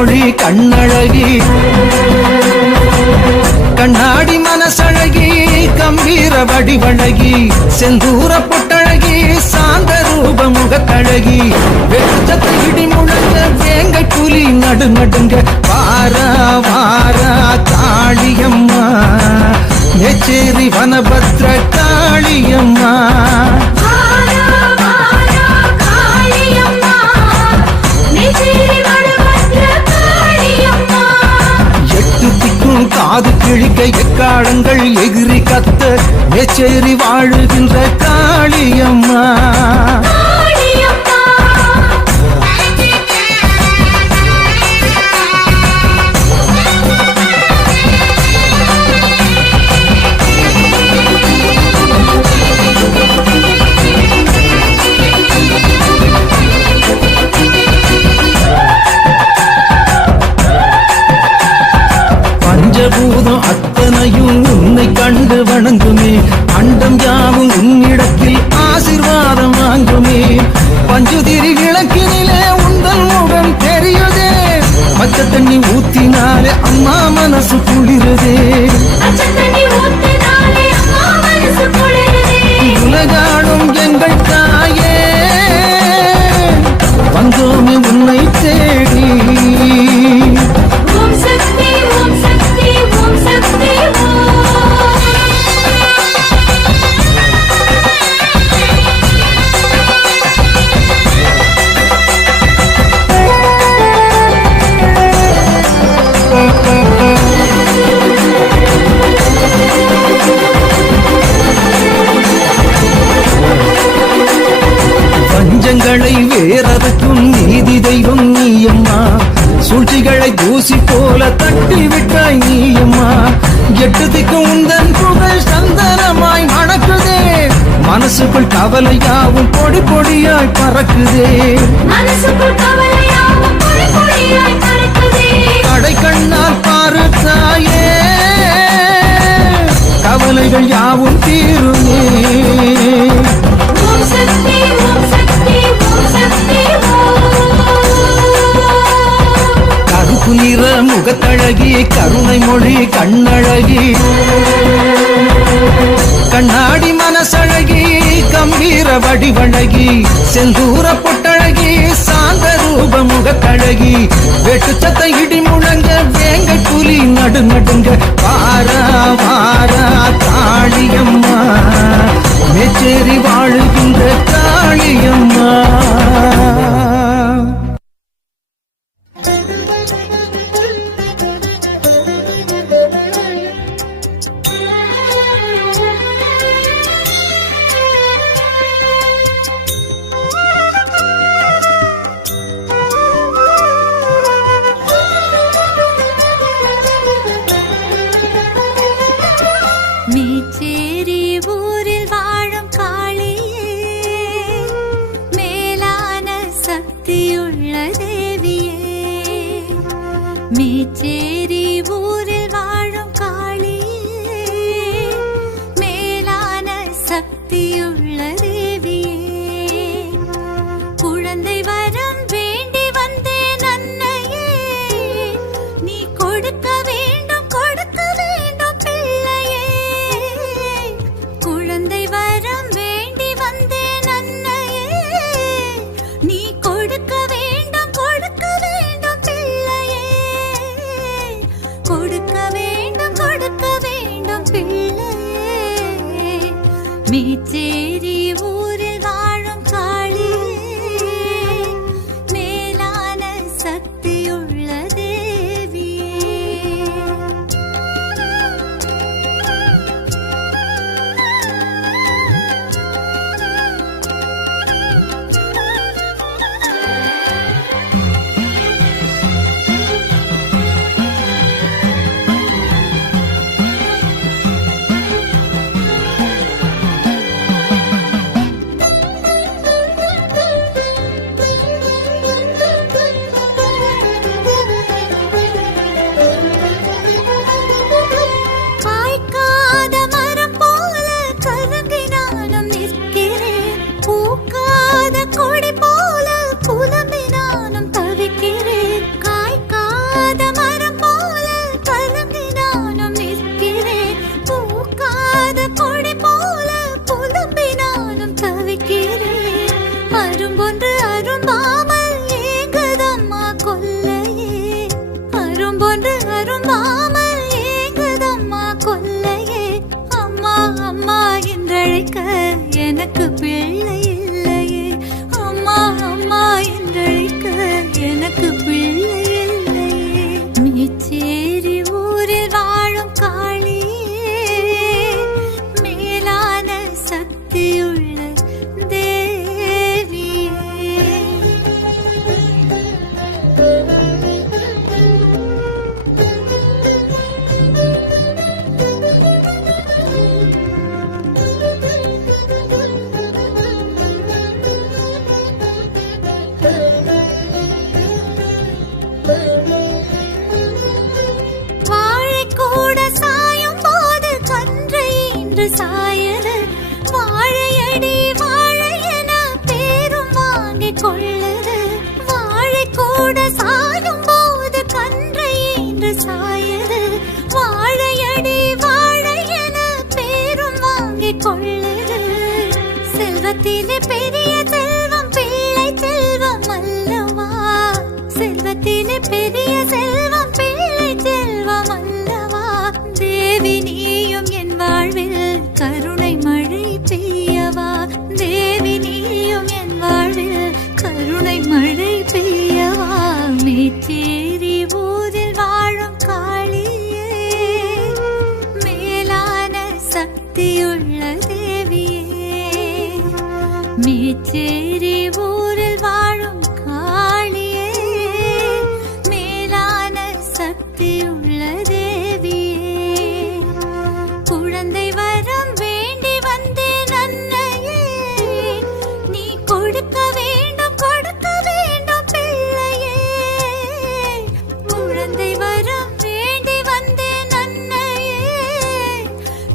மொழி கண்ணழகி கண்ணாடி மனசழகி கம்பீர வடிவழகி செந்தூர பொட்டழகி சாந்த ரூப முகத்தழகி வெச்சத்தை இடி முழங்க வேங்கை புலி நடுநடுங்க வாரா வாரா காளியம்மா மேச்சேரி வனபத்ர காளியம்மா காது கிழிக்க எக்காலங்கள் எகிரி கத்த மேச்சேரி வாழுகின்ற காளியம்மா பஞ்சபூதம் அத்தனையும் உன்னை கண்டு வணங்குமே அண்டம் யாவும் உன்னிடத்தில் ஆசீர்வாதம் வாங்குமே பஞ்சுதிரி விளக்கினிலே உந்தன் முகம் தெரியுதே பச்சை தண்ணி ஊத்தினாலே அம்மா மனசு குளிருதே உலகாடும் எங்கள் தாயே வந்தோமே உன்னை தேடி பஞ்சங்களை வேறதுக்கும் நீதி தெய்வம் நீயம்மா சூழ்ச்சிகளை தூசி போல தட்டி விட்டாய் நீயம்மா எட்டு திக்கும் உந்தன் புகழ் சந்தனமாய் மணக்குதே மனசுக்குள் கவலையாவும் பொடி பொடியாய் பறக்குதே கடை கண்ணால் பாரு தாயே கவலைகள் யாவும் தீருமே கருப்பு நிற முகத்தழகி கருணை மொழி கண்ணழகி கண்ணாடி மனசழகி கம்பீர வடிவழகி செந்தூர பொட்டழகி சாந்த ரூப முகத்தழகி வெட்டுச்சத்தை இடி முழங்க வேங்கை புலி நடுநடுங்க வாரா வாரா காளியம்மா மேச்சேரி வாழுகின்ற காளியம்மா மேச்சேரி ஊரில் வாழும் காளியே மேலான சக்தியுள்ள தேவியே மேச்சேரி ஊரில் வாழும் காளியே மேலான சக்தியுள்ள தேவியே குழந்தை வரம் வேண்டி வந்தேன் அன்னையே நீ கொடுக்க வேண்டும் கொடுக்க வேண்டும் பிள்ளையே குழந்தை வரம் வேண்டி வந்தேன் அன்னையே நீ கொடுக்க வேண்டும் பிள்ளையே கொடுக்க வேண்டும் பிள்ளையே மேச்சேரி ஊரில் வாழும் காளியே மேலான சக்தியுள்ள தேவியே அம்பொன்று அரும்பாமல் ஏங்குதம்மா கொல்லையே. அம்மா அம்மா என்றழைக்க எனக்கு பிள்ளை இல்லையே. அம்மா அம்மா என்றழைக்க எனக்கு பிள்ளை இல்லையே. மீச்சேரி ஊரில் வாழும் காளியே, மேலான சக்தியுள்ள தேவியே. வாழைக்கூட சாயும் போது கன்று இன்று சாயது. வாழையடி வாழை என பேரும் வாங்கிக் கொள்ளது. வாழைக்கூட சாயும் போது கன்று இன்று சாயது. வாழையடி வாழை என பேரும் வாங்கிக் கொள்ளது. செல்வத்திலே பெரிய செல்வம் பிள்ளை செல்வம் அல்லவா. செல்வத்திலே பெரிய செல்வம் பிள்ளை செல்வம் அல்லவா. தேவி நீயும் என் வாழ்வில் கருணை மழை பெய்யவா. தேவி நீயும் என் வாழ்வில் கருணை மழை பெய்யவா. மேச்சேரி ஊரில் வாழும் காளியே, மேலான சக்தியுள்ள தேவியே. மேச்சேரி ஊரில் வாழும் காளியே, மேலான சக்தியுள்ள தேவியே. குழந்தை வரம் வேண்டி வந்தேன் அன்னையே, நீ கொடுக்க வேண்டும் பிள்ளையே. குழந்தை வரம் வேண்டி வந்தேன் அன்னையே,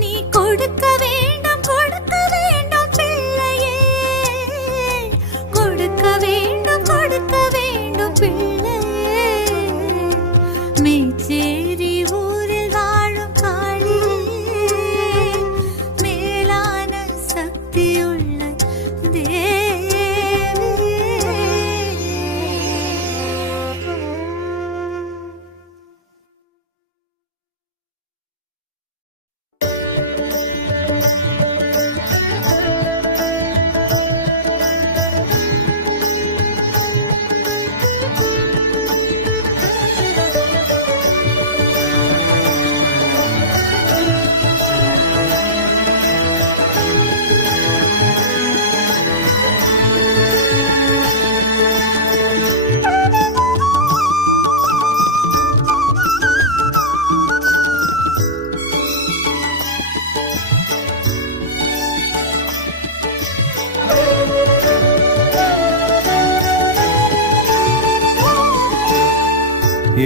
நீ கொடுக்க வேண்டும் பிள்ளையே. கொடுக்க வேண்டும் பிள்ளையே. மேச்சேரி ஊரில் வாழும் காளியே, மேலான சக்தியுள்ள தேவியே.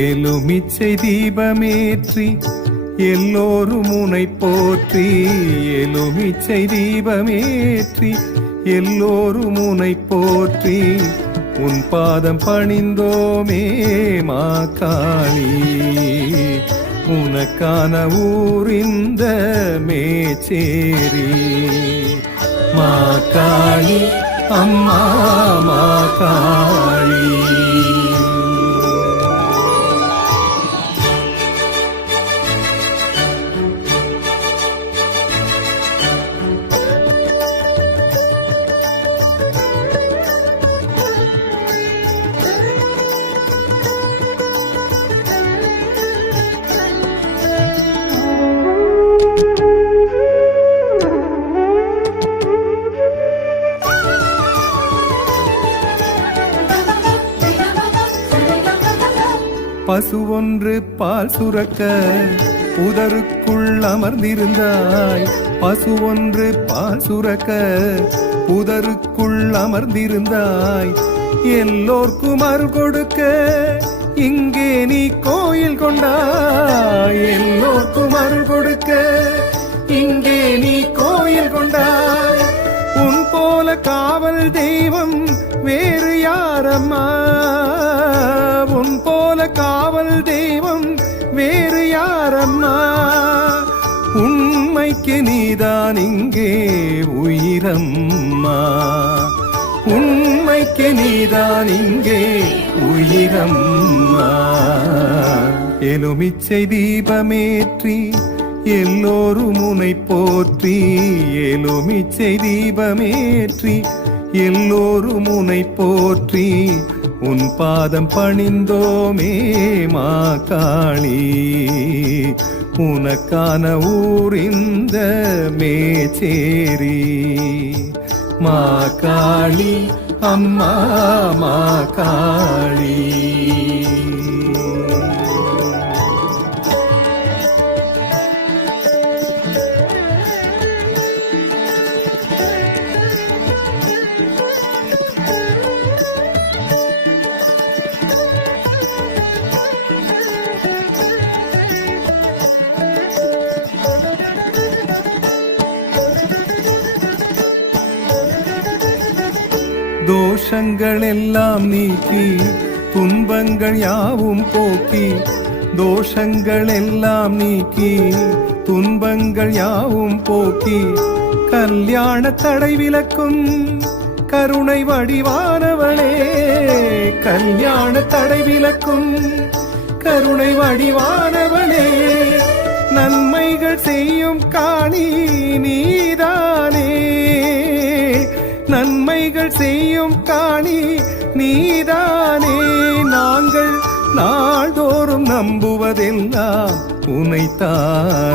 எலுமிச்சை தீபமேற்றி எல்லோரும் உனை போற்றி. எலுமிச்சை தீபமேற்றி எல்லோரும் உனை போற்றி. உன் பாதம் பணிந்தோமே மாகாளி. உனக்கான ஊர் இந்த மேச்சேரி. மாகாளி அம்மா மாகாளி. பசு ஒன்று பால் சுரக்க புதருக்குள் அமர்ந்திருந்தாய். பசு ஒன்று பால் சுரக்க புதருக்குள் அமர்ந்திருந்தாய். எல்லோர்க்கும் அருள் கொடுக்க இங்கே நீ கோயில் கொண்டாய். எல்லோர்க்கும் அருள் கொடுக்க இங்கே நீ கோயில் கொண்டாய். உன் போல காவல் தெய்வம் வேறு யாரம்மா. உன் போல காவல் தெய்வம் வேறு யாரம்மா. உண்மைக்கு நீதான் இங்கே உயிரம்மா. உண்மைக்கு நீதான் இங்கே உயிரம்மா. எலுமிச்சை தீபமேற்றி எல்லோரும் உனை போற்றி எலுமிச்சை தீபமேற்றி எல்லோரும் உனை போற்றி உன் பாதம் பணிந்தோமே மாகாளி உனக்கான ஊர் இந்த மேச்சேரி மாகாளி அம்மா மாகாளி தோஷங்கள் எல்லாம் நீக்கி துன்பங்கள் யாவும் போக்கி தோஷங்கள் எல்லாம் நீக்கி துன்பங்கள் யாவும் போக்கி கல்யாண தடை விலக்கும் கருணை வடிவானவளே கல்யாண தடை விலக்கும் கருணை வடிவானவளே நன்மைகள் செய்யும் காணி நீதானே நன்மைகள் செய்யும் காணி நீதானே நாங்கள் நாள்தோறும் நம்புவதெல்லாம் உனைத்தான்